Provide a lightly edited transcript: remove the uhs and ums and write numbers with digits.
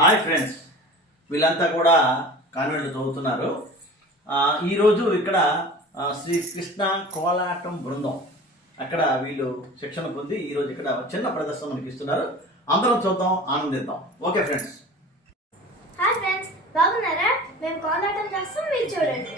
Hi friends, వీళ్ళంతా కూడా కాన్వెంట్లో చదువుతున్నారు. ఈరోజు ఇక్కడ శ్రీ కృష్ణ కోలాటం బృందం అక్కడ వీళ్ళు శిక్షణ పొంది ఈరోజు ఇక్కడ చిన్న ప్రదర్శన మనకి ఇస్తున్నారు. అందరం చూద్దాం, ఆనందిద్దాం. Okay friends. హాయ్ ఫ్రెండ్స్, బాగున్నారా? మేము కోలాటం చేస్తాం, మీరు చూడండి.